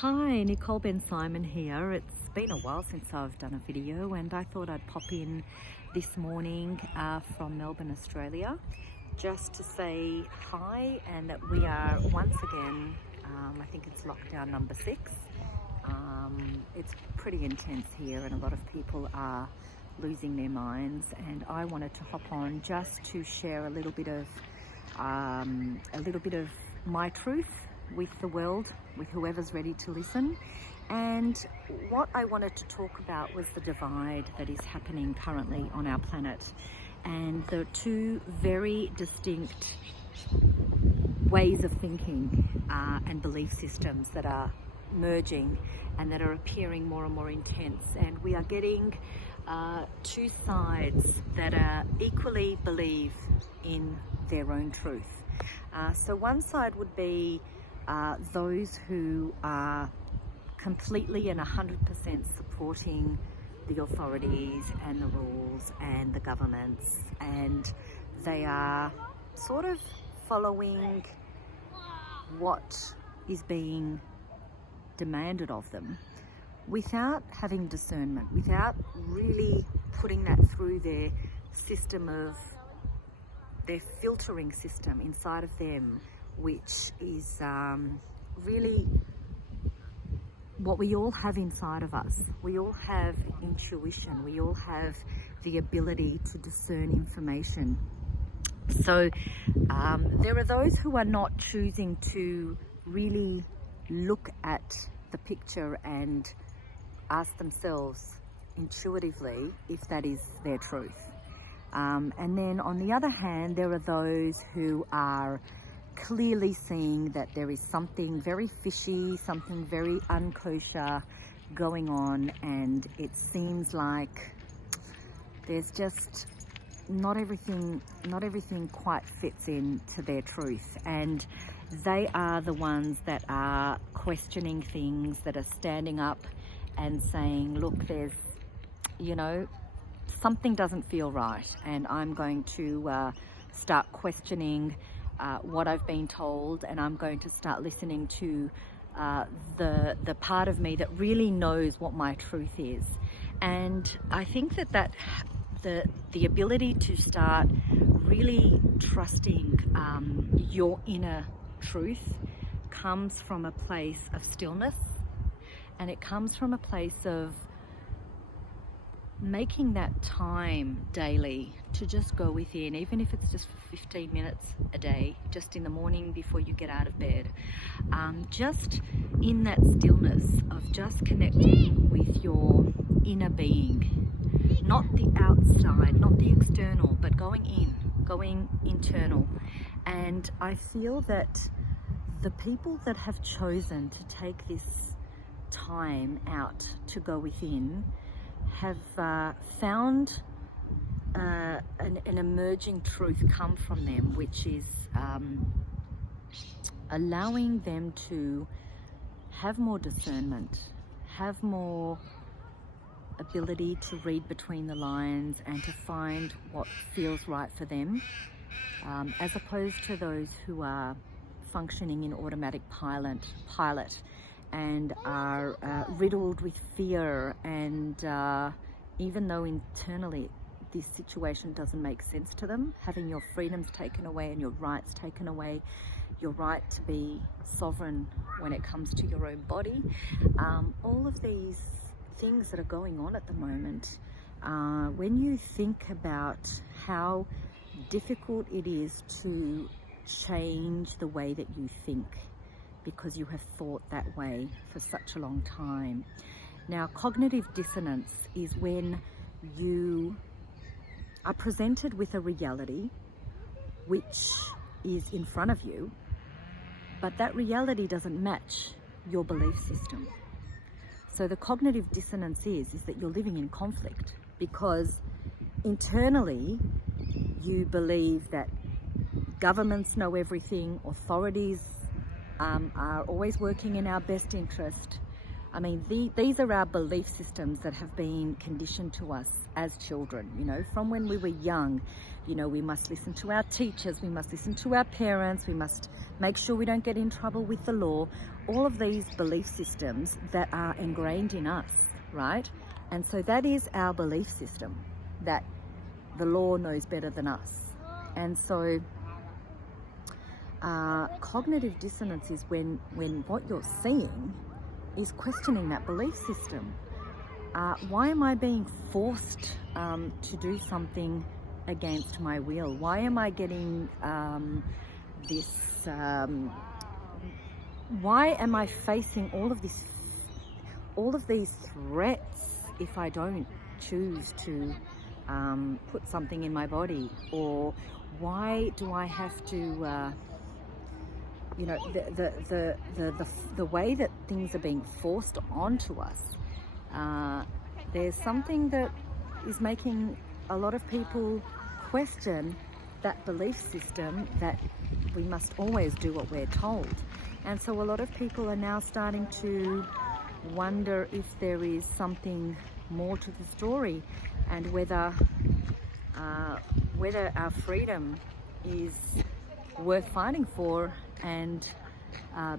Hi, Nicole Ben Simon here. It's been a while since I've done a video and I thought I'd pop in this morning from Melbourne, Australia, just to say hi and that we are once again, I think it's lockdown number 6. It's pretty intense here and a lot of people are losing their minds, and I wanted to hop on just to share a little bit of my truth with the world, with whoever's ready to listen. And what I wanted to talk about was the divide that is happening currently on our planet, and the two very distinct ways of thinking and belief systems that are merging and that are appearing more and more intense. And we are getting two sides that equally believe in their own truth. So one side would be those who are completely and 100% supporting the authorities and the rules and the governments, and they are sort of following what is being demanded of them without having discernment, without really putting that through their system of their filtering system inside of them, which is really what we all have inside of us. We all have intuition, we all have the ability to discern information. So there are those who are not choosing to really look at the picture and ask themselves intuitively if that is their truth. And then on the other hand, there are those who are clearly seeing that there is something very fishy, something very unkosher going on, and it seems like there's just not everything quite fits into their truth. And they are the ones that are questioning things, that are standing up and saying, look, there's, something doesn't feel right, and I'm going to start questioning what I've been told, and I'm going to start listening to the part of me that really knows what my truth is. And I think that the ability to start really trusting your inner truth comes from a place of stillness, and it comes from a place of making that time daily to just go within, even if it's just for 15 minutes a day, just in the morning before you get out of bed, just in that stillness of just connecting with your inner being, not the outside, not the external, but going internal. And I feel that the people that have chosen to take this time out to go within have found an emerging truth come from them, which is allowing them to have more discernment, have more ability to read between the lines and to find what feels right for them, as opposed to those who are functioning in automatic pilot and are riddled with fear, and even though internally this situation doesn't make sense to them, having your freedoms taken away and your rights taken away, your right to be sovereign when it comes to your own body, all of these things that are going on at the moment, when you think about how difficult it is to change the way that you think, because you have thought that way for such a long time. Now, cognitive dissonance is when you are presented with a reality which is in front of you, but that reality doesn't match your belief system. So the cognitive dissonance is that you're living in conflict, because internally you believe that governments know everything, authorities are always working in our best interest, I mean, these are our belief systems that have been conditioned to us as children, you know, from when we were young. You know, we must listen to our teachers, we must listen to our parents, we must make sure we don't get in trouble with the law. All of these belief systems that are ingrained in us, right? And so that is our belief system, that the law knows better than us. And so cognitive dissonance is when what you're seeing is questioning that belief system. Why am I being forced to do something against my will? Why am I getting why am I facing all of these threats if I don't choose to put something in my body? Or why do I have to you know, the way that things are being forced onto us, there's something that is making a lot of people question that belief system that we must always do what we're told. And so a lot of people are now starting to wonder if there is something more to the story, and whether our freedom is worth fighting for, and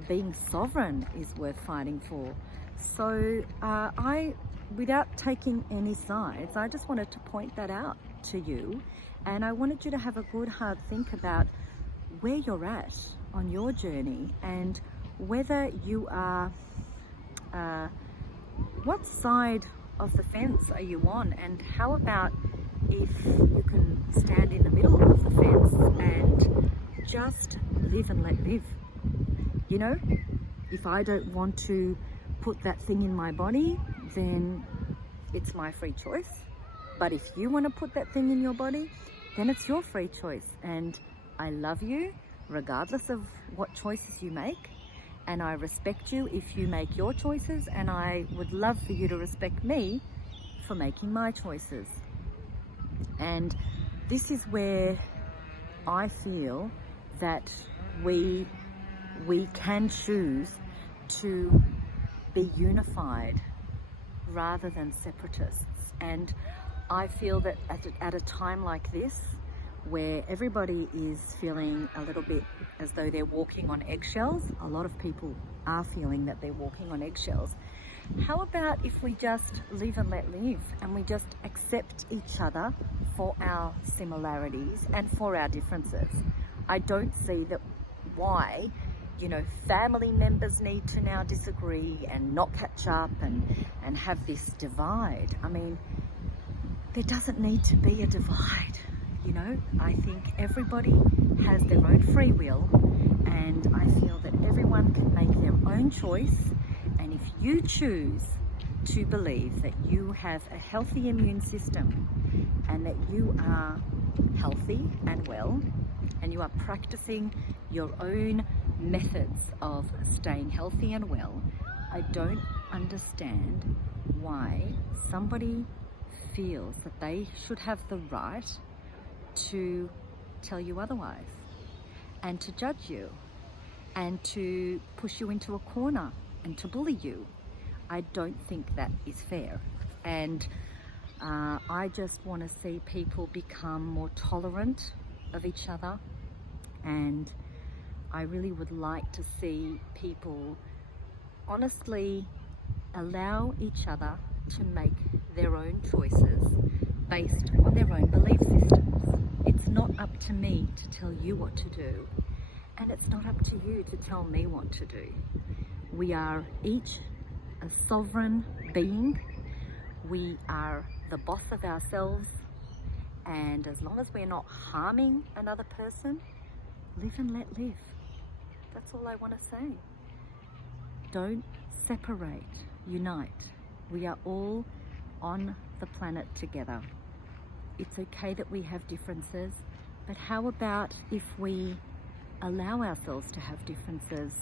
being sovereign is worth fighting for. So without taking any sides, I just wanted to point that out to you, and I wanted you to have a good hard think about where you're at on your journey, and whether you are what side of the fence are you on, and how about if you can stand in the middle of the fence and just live and let live. You know, if I don't want to put that thing in my body, then it's my free choice. But if you want to put that thing in your body, then it's your free choice. And I love you regardless of what choices you make, and I respect you if you make your choices, and I would love for you to respect me for making my choices. And this is where I feel that we can choose to be unified rather than separatists. And I feel that at a time like this, where everybody is feeling a little bit as though they're walking on eggshells, a lot of people are feeling that they're walking on eggshells. How about if we just live and let live, and we just accept each other for our similarities and for our differences? I don't see that why, you know, family members need to now disagree and not catch up and have this divide. I mean, there doesn't need to be a divide, you know. I think everybody has their own free will, and I feel that everyone can make their own choice. And if you choose to believe that you have a healthy immune system, and that you are healthy and well, and you are practicing your own methods of staying healthy and well, I don't understand why somebody feels that they should have the right to tell you otherwise, and to judge you, and to push you into a corner, and to bully you. I don't think that is fair. And I just want to see people become more tolerant of each other, and I really would like to see people honestly allow each other to make their own choices based on their own belief systems. It's not up to me to tell you what to do, and it's not up to you to tell me what to do. We are each a sovereign being. We are the boss of ourselves, and as long as we're not harming another person, live and let live. That's all I want to say. Don't separate, unite. We are all on the planet together. It's okay that we have differences, but how about if we allow ourselves to have differences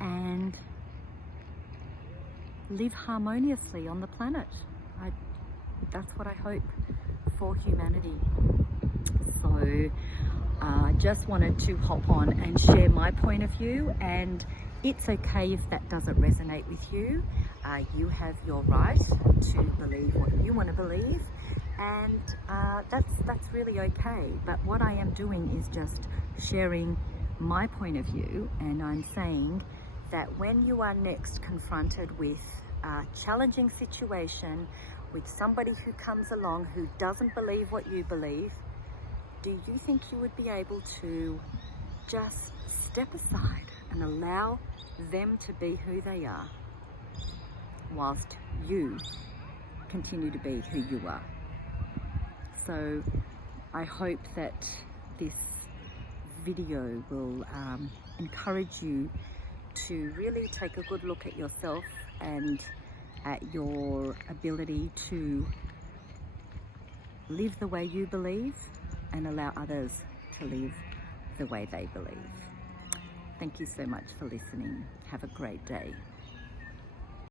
and live harmoniously on the planet? That's what I hope for humanity. So I just wanted to hop on and share my point of view, and It's okay if that doesn't resonate with you. You have your right to believe what you want to believe, and that's really okay. But what I am doing is just sharing my point of view, and I'm saying that when you are next confronted with a challenging situation, with somebody who comes along who doesn't believe what you believe, do you think you would be able to just step aside and allow them to be who they are, whilst you continue to be who you are? So I hope that this video will encourage you to really take a good look at yourself and at your ability to live the way you believe and allow others to live the way they believe. Thank you so much for listening. Have a great day.